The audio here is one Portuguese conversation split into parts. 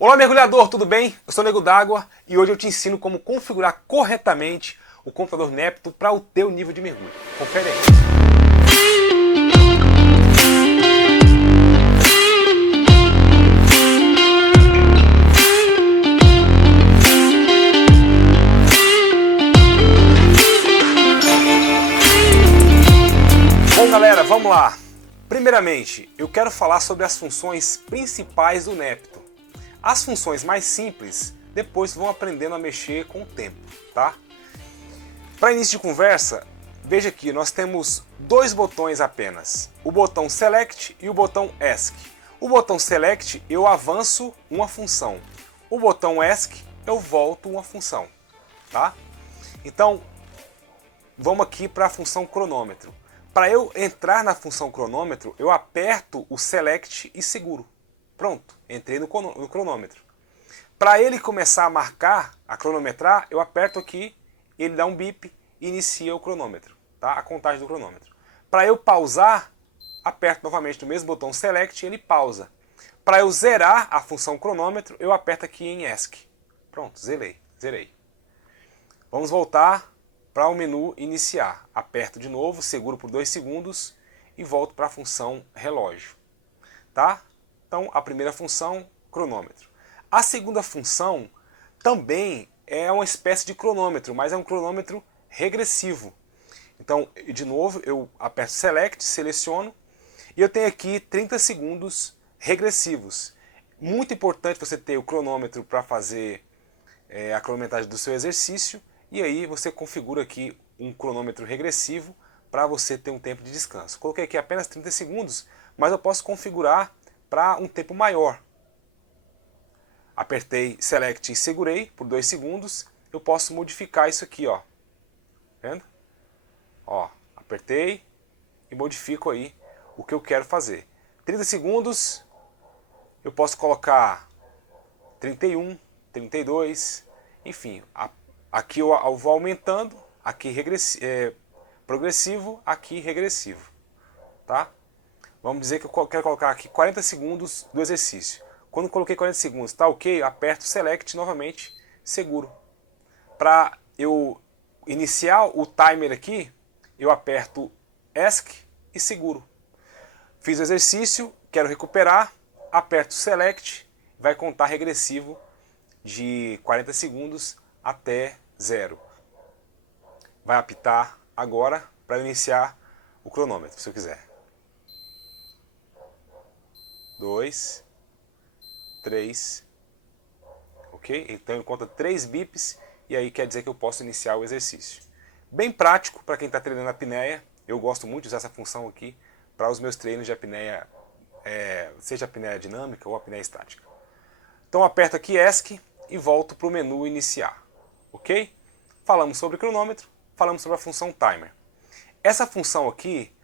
Olá mergulhador, tudo bem? Eu sou o Nego d'Água e hoje eu te ensino como configurar corretamente o computador Neptune para o teu nível de mergulho. Confere aí. Bom galera, vamos lá. Primeiramente, eu quero falar sobre as funções principais do Neptune. As funções mais simples, depois vão aprendendo a mexer com o tempo, tá? Para início de conversa, veja aqui, nós temos dois botões apenas. O botão Select e o botão ESC. O botão Select eu avanço uma função. O botão ESC eu volto uma função, tá? Então, vamos aqui para a função cronômetro. Para eu entrar na função cronômetro, eu aperto o Select e seguro. Pronto, entrei no cronômetro. Para ele começar a marcar, a cronometrar, eu aperto aqui, ele dá um bip e inicia o cronômetro, tá? A contagem do cronômetro. Para eu pausar, aperto novamente no mesmo botão Select e ele pausa. Para eu zerar a função cronômetro, eu aperto aqui em ESC. Pronto, zerei. Vamos voltar para o menu iniciar. Aperto de novo, seguro por 2 segundos e volto para a função relógio, tá? Então, a primeira função, cronômetro. A segunda função também é uma espécie de cronômetro, mas é um cronômetro regressivo. Então, de novo, eu aperto Select, seleciono, e eu tenho aqui 30 segundos regressivos. Muito importante você ter o cronômetro para fazer a cronometragem do seu exercício, e aí você configura aqui um cronômetro regressivo para você ter um tempo de descanso. Coloquei aqui apenas 30 segundos, mas eu posso configurar para um tempo maior. Apertei Select e segurei por 2 segundos. Eu posso modificar isso aqui, ó. Vendo? Ó, apertei e modifico aí o que eu quero fazer. 30 segundos, eu posso colocar 31, 32, enfim. Aqui eu vou aumentando, aqui progressivo, aqui regressivo, tá? Vamos dizer que eu quero colocar aqui 40 segundos do exercício. Quando coloquei 40 segundos, tá ok? Aperto Select novamente, seguro. Para eu iniciar o timer aqui, eu aperto ESC e seguro. Fiz o exercício, quero recuperar, aperto Select, vai contar regressivo de 40 segundos até 0. Vai apitar agora para iniciar o cronômetro, se eu quiser. 2, 3, ok? Então ele conta 3 bips e aí quer dizer que eu posso iniciar o exercício. Bem prático para quem está treinando a apneia. Eu gosto muito de usar essa função aqui para os meus treinos de apneia, seja apneia dinâmica ou apneia estática. Então aperto aqui ESC e volto para o menu iniciar, ok? Falamos sobre cronômetro, falamos sobre a função timer. Essa função aqui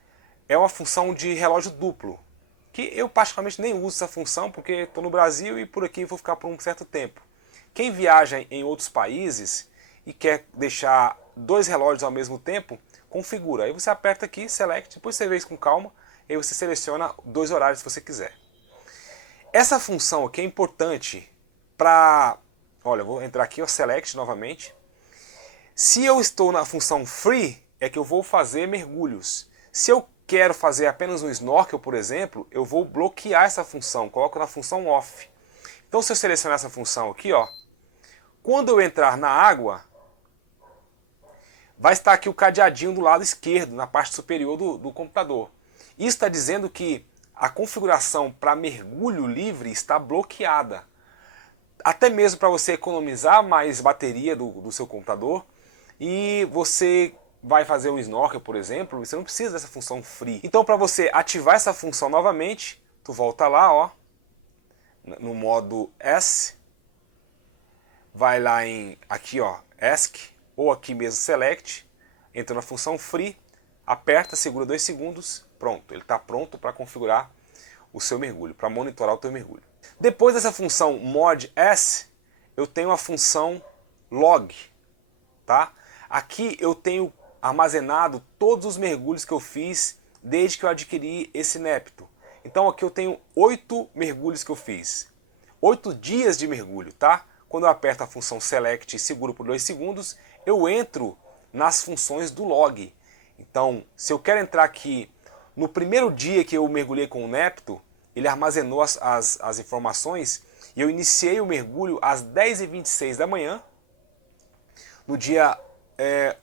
é uma função de relógio duplo, que eu particularmente nem uso essa função porque estou no Brasil e por aqui vou ficar por um certo tempo. Quem viaja em outros países e quer deixar 2 relógios ao mesmo tempo, configura. Aí você aperta aqui, Select, depois você vê isso com calma, e aí você seleciona 2 horários se você quiser. Essa função aqui é importante para... Olha, eu vou entrar aqui, ó, Select novamente. Se eu estou na função Free, é que eu vou fazer mergulhos. Se eu quero fazer apenas um snorkel, por exemplo, eu vou bloquear essa função, coloco na função Off. Então se eu selecionar essa função aqui, ó, quando eu entrar na água, vai estar aqui o cadeadinho do lado esquerdo, na parte superior do computador. Isso está dizendo que a configuração para mergulho livre está bloqueada. Até mesmo para você economizar mais bateria do seu computador, e você vai fazer um snorkel, por exemplo, você não precisa dessa função free. Então, para você ativar essa função novamente, tu volta lá, ó, no modo S, vai lá aqui, ó, ESC, ou aqui mesmo Select, entra na função free, aperta, segura 2 segundos, pronto, ele está pronto para configurar o seu mergulho, para monitorar o teu mergulho. Depois dessa função mod S, eu tenho a função log, tá? Aqui eu tenho armazenado todos os mergulhos que eu fiz desde que eu adquiri esse Neptune. Então aqui eu tenho 8 mergulhos que eu fiz. 8 dias de mergulho, tá? Quando eu aperto a função Select e seguro por 2 segundos, eu entro nas funções do log. Então, se eu quero entrar aqui no primeiro dia que eu mergulhei com o Nepto, ele armazenou as informações e eu iniciei o mergulho às 10h26 da manhã, no dia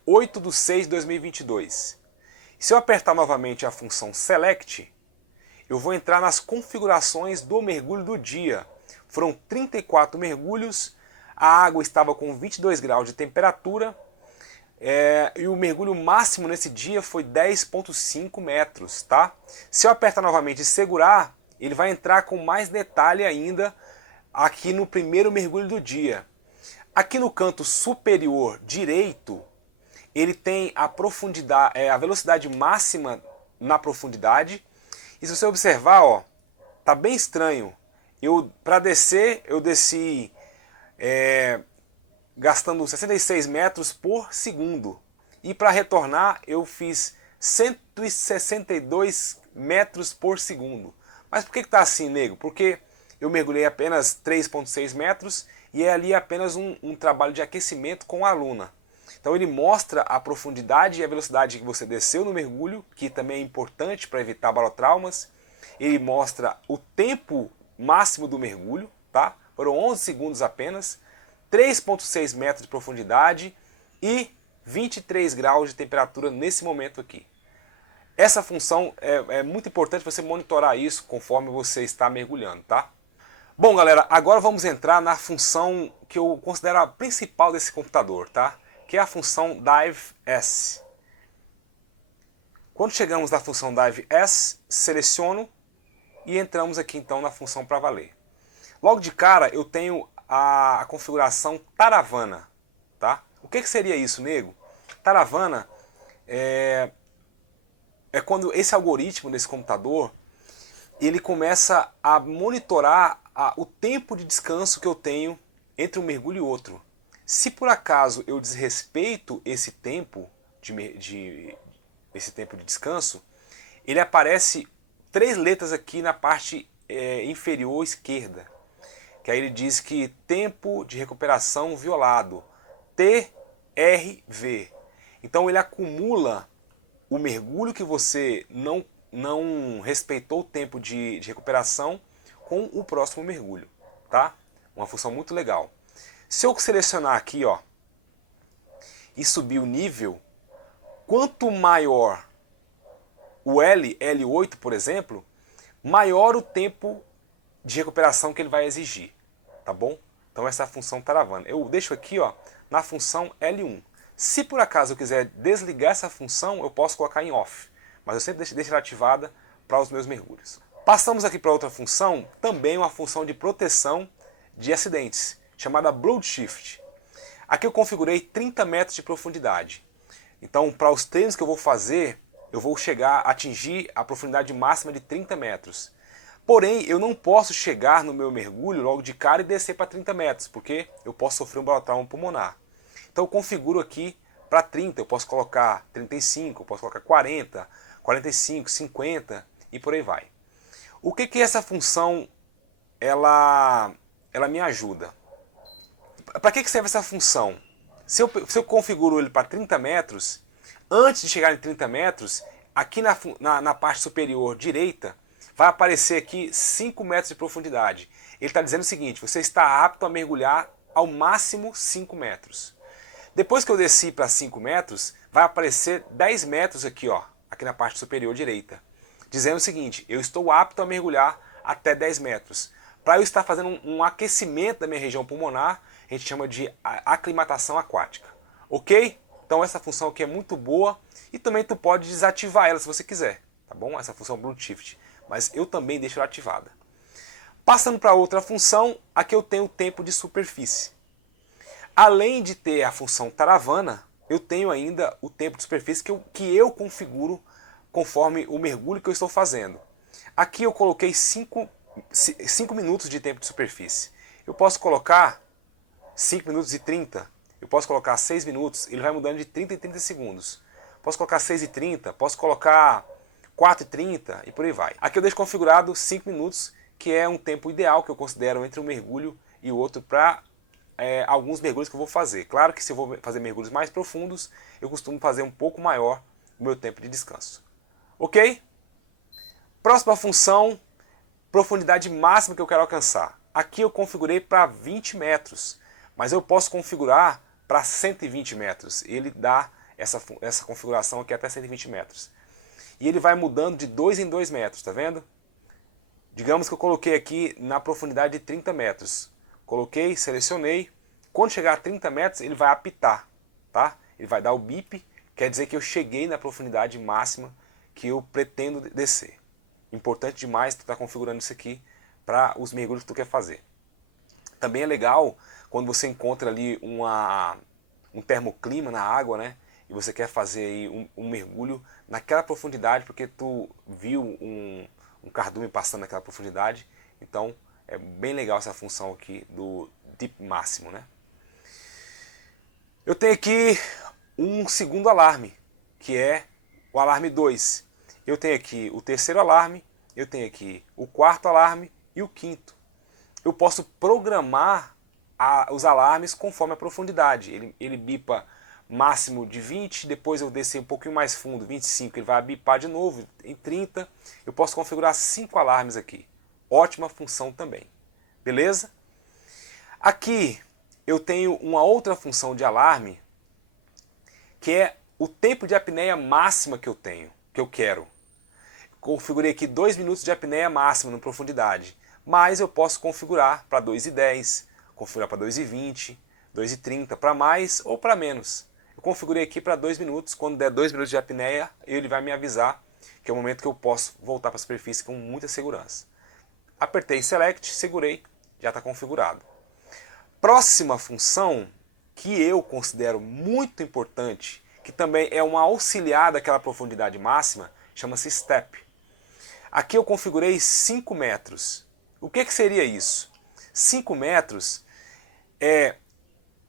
8/6/2022. Se eu apertar novamente a função Select, eu vou entrar nas configurações do mergulho do dia. Foram 34 mergulhos, a água estava com 22 graus de temperatura e o mergulho máximo nesse dia foi 10,5 metros. Tá? Se eu apertar novamente e segurar, ele vai entrar com mais detalhe ainda aqui no primeiro mergulho do dia. Aqui no canto superior direito, ele tem a profundidade, a velocidade máxima na profundidade. E se você observar, ó, tá bem estranho. Para descer, eu desci gastando 66 metros por segundo. E para retornar, eu fiz 162 metros por segundo. Mas por que está assim, nego? Porque eu mergulhei apenas 3,6 metros e é ali apenas um trabalho de aquecimento com a aluna. Então ele mostra a profundidade e a velocidade que você desceu no mergulho, que também é importante para evitar barotraumas. Ele mostra o tempo máximo do mergulho, tá? Foram 11 segundos apenas, 3,6 metros de profundidade e 23 graus de temperatura nesse momento aqui. Essa função é muito importante você monitorar isso conforme você está mergulhando, tá? Bom, galera, agora vamos entrar na função que eu considero a principal desse computador, tá? Que é a função Dive S. Quando chegamos na função Dive S, seleciono e entramos aqui então na função para valer. Logo de cara eu tenho a configuração Taravana, tá? O que seria isso, nego? Taravana é quando esse algoritmo desse computador ele começa a monitorar o tempo de descanso que eu tenho entre um mergulho e outro. Se por acaso eu desrespeito esse tempo de descanso, ele aparece 3 letras aqui na parte inferior esquerda, que aí ele diz que tempo de recuperação violado, TRV. Então ele acumula o mergulho que você não respeitou o tempo de recuperação com o próximo mergulho, tá? Uma função muito legal. Se eu selecionar aqui, ó, e subir o nível, quanto maior o L8, por exemplo, maior o tempo de recuperação que ele vai exigir, tá bom? Então essa é a função Taravana. Eu deixo aqui, ó, na função L1. Se por acaso eu quiser desligar essa função, eu posso colocar em off, mas eu sempre deixo ela ativada para os meus mergulhos. Passamos aqui para outra função, também uma função de proteção de acidentes, chamada Broad Shift. Aqui eu configurei 30 metros de profundidade. Então, para os treinos que eu vou fazer, eu vou atingir a profundidade máxima de 30 metros. Porém, eu não posso chegar no meu mergulho logo de cara e descer para 30 metros, porque eu posso sofrer um barotrauma pulmonar. Então eu configuro aqui para 30, eu posso colocar 35, eu posso colocar 40, 45, 50 e por aí vai. O que essa função ela me ajuda? Para que serve essa função? Se eu configuro ele para 30 metros, antes de chegar em 30 metros, aqui na parte superior direita, vai aparecer aqui 5 metros de profundidade. Ele está dizendo o seguinte, você está apto a mergulhar ao máximo 5 metros. Depois que eu desci para 5 metros, vai aparecer 10 metros aqui, ó, aqui na parte superior direita, dizendo o seguinte, eu estou apto a mergulhar até 10 metros. Para eu estar fazendo um aquecimento da minha região pulmonar, a gente chama de aclimatação aquática. Ok? Então essa função aqui é muito boa e também tu pode desativar ela se você quiser, tá bom? Essa função Broad Shift, mas eu também deixo ela ativada. Passando para outra função, aqui eu tenho o tempo de superfície. Além de ter a função Taravana, eu tenho ainda o tempo de superfície que eu configuro conforme o mergulho que eu estou fazendo. Aqui eu coloquei 5 minutos de tempo de superfície. Eu posso colocar 5 minutos e 30, eu posso colocar 6 minutos, ele vai mudando de 30 em 30 segundos. Posso colocar 6 e 30, posso colocar 4 e 30 e por aí vai. Aqui eu deixo configurado 5 minutos, que é um tempo ideal que eu considero entre um mergulho e o outro para alguns mergulhos que eu vou fazer. Claro que se eu vou fazer mergulhos mais profundos, eu costumo fazer um pouco maior o meu tempo de descanso. Ok? Próxima função, profundidade máxima que eu quero alcançar. Aqui eu configurei para 20 metros, mas eu posso configurar para 120 metros. Ele dá essa configuração aqui até 120 metros. E ele vai mudando de 2 em 2 metros, tá vendo? Digamos que eu coloquei aqui na profundidade de 30 metros. Coloquei, selecionei. Quando chegar a 30 metros, ele vai apitar, tá? Ele vai dar o bip, quer dizer que eu cheguei na profundidade máxima que eu pretendo descer. Importante demais tu estar configurando isso aqui para os mergulhos que tu quer fazer. Também é legal quando você encontra ali um termoclima na água, né? E você quer fazer aí um mergulho naquela profundidade porque tu viu um cardume passando naquela profundidade. Então é bem legal essa função aqui do Deep Máximo, né? Eu tenho aqui um segundo alarme, que é o alarme 2. Eu tenho aqui o terceiro alarme, eu tenho aqui o quarto alarme e o quinto. Eu posso programar os alarmes conforme a profundidade. Ele bipa máximo de 20, depois eu descer um pouquinho mais fundo, 25, ele vai bipar de novo em 30. Eu posso configurar 5 alarmes aqui. Ótima função também. Beleza? Aqui eu tenho uma outra função de alarme, que é o tempo de apneia máxima que eu tenho, que eu quero. Configurei aqui 2 minutos de apneia máxima na profundidade, mas eu posso configurar para 2:10, configurar para 2:20, 2:30, para mais ou para menos. Eu configurei aqui para 2 minutos, quando der 2 minutos de apneia, ele vai me avisar que é o momento que eu posso voltar para a superfície com muita segurança. Apertei Select, segurei, já está configurado. Próxima função que eu considero muito importante, que também é uma auxiliar daquela profundidade máxima, chama-se Step. Aqui eu configurei 5 metros. O que seria isso? 5 metros é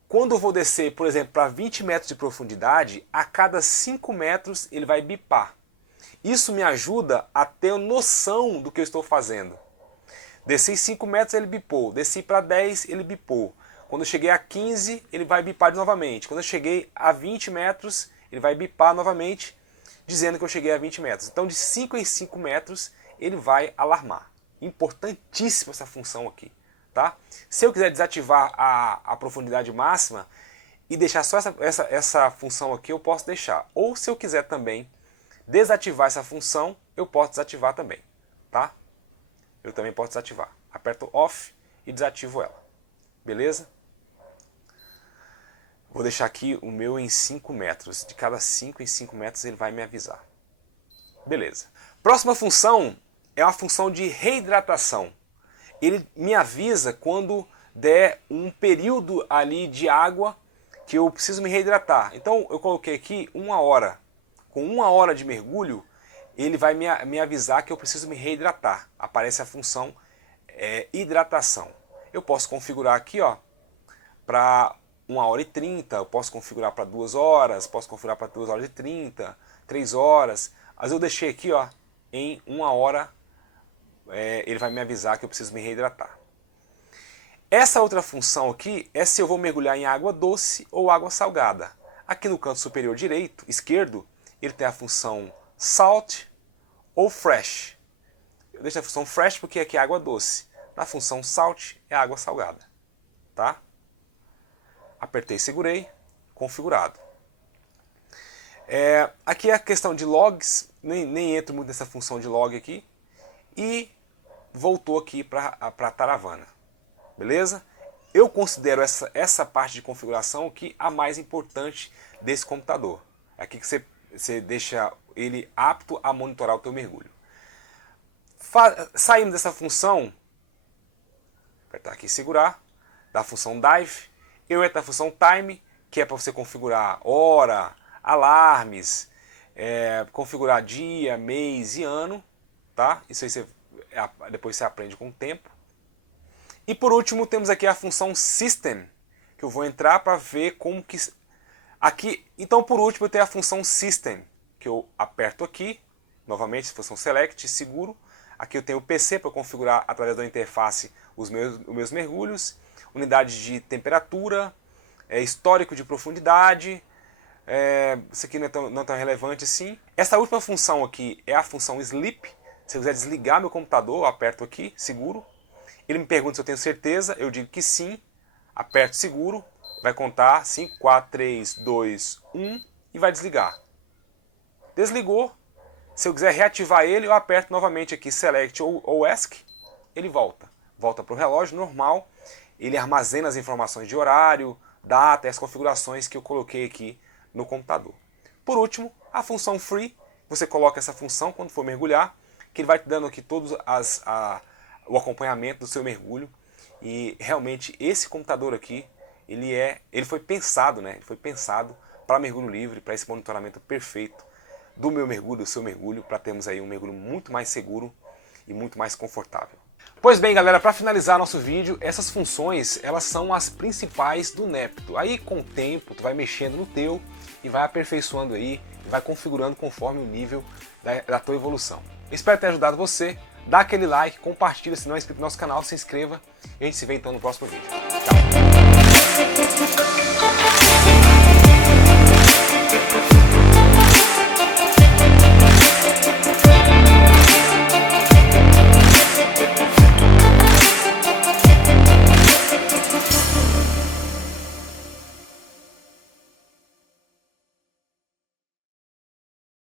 quando eu vou descer, por exemplo, para 20 metros de profundidade, a cada 5 metros ele vai bipar. Isso me ajuda a ter noção do que eu estou fazendo. Desci 5 metros, ele bipou. Desci para 10, ele bipou. Quando eu cheguei a 15, ele vai bipar novamente. Quando eu cheguei a 20 metros, ele vai bipar novamente, dizendo que eu cheguei a 20 metros. Então, de 5 em 5 metros, ele vai alarmar. Importantíssima essa função aqui. Tá? Se eu quiser desativar a profundidade máxima e deixar só essa função aqui, eu posso deixar. Ou se eu quiser também desativar essa função, eu posso desativar também. Tá? Eu também posso desativar. Aperto Off e desativo ela. Beleza? Vou deixar aqui o meu em 5 metros. De cada 5 em 5 metros ele vai me avisar. Beleza. Próxima função é uma função de reidratação. Ele me avisa quando der um período ali de água que eu preciso me reidratar. Então eu coloquei aqui 1 hora. Com 1 hora de mergulho, ele vai me avisar que eu preciso me reidratar. Aparece a função hidratação. Eu posso configurar aqui para 1h30, eu posso configurar para 2 horas, posso configurar para 2h30, 3 horas. Mas eu deixei aqui em 1 hora, ele vai me avisar que eu preciso me reidratar. Essa outra função aqui é se eu vou mergulhar em água doce ou água salgada. Aqui no canto superior esquerdo, ele tem a função Salt ou Fresh. Eu deixo a função Fresh porque aqui é água doce. Na função Salt é água salgada. Tá? Apertei, segurei, configurado. Aqui é a questão de logs, nem entro muito nessa função de log aqui. E voltou aqui para a Taravana. Beleza? Eu considero essa parte de configuração aqui a mais importante desse computador. É aqui que você deixa ele apto a monitorar o teu mergulho. Saindo dessa função, apertar aqui e segurar, da função Dive, eu entro na função Time, que é para você configurar hora, alarmes, configurar dia, mês e ano. Tá? Isso aí depois você aprende com o tempo. E por último temos aqui a função System, que eu vou entrar para ver como que... Aqui, então por último eu tenho a função System, que eu aperto aqui, novamente a função Select, seguro. Aqui eu tenho o PC para configurar através da interface os meus mergulhos, unidade de temperatura, histórico de profundidade. Isso aqui não é tão relevante assim. Essa última função aqui é a função Sleep. Se eu quiser desligar meu computador, eu aperto aqui, seguro. Ele me pergunta se eu tenho certeza, eu digo que sim, aperto seguro, vai contar 5, 4, 3, 2, 1 e vai desligar. Desligou. Se eu quiser reativar ele, eu aperto novamente aqui Select ou ESC, ele volta. Volta para o relógio normal, ele armazena as informações de horário, data e as configurações que eu coloquei aqui no computador. Por último, a função Free, você coloca essa função quando for mergulhar, que ele vai te dando aqui todos o acompanhamento do seu mergulho. E realmente esse computador aqui, ele foi pensado, né? Ele foi pensado para mergulho livre, para esse monitoramento perfeito do meu mergulho, do seu mergulho, para termos aí um mergulho muito mais seguro e muito mais confortável. Pois bem, galera, para finalizar nosso vídeo, essas funções, elas são as principais do Neptune. Aí com o tempo, tu vai mexendo no teu e vai aperfeiçoando aí, e vai configurando conforme o nível da tua evolução. Espero ter ajudado você. Dá aquele like, compartilha se não é inscrito no nosso canal, se inscreva e a gente se vê então no próximo vídeo. Tchau!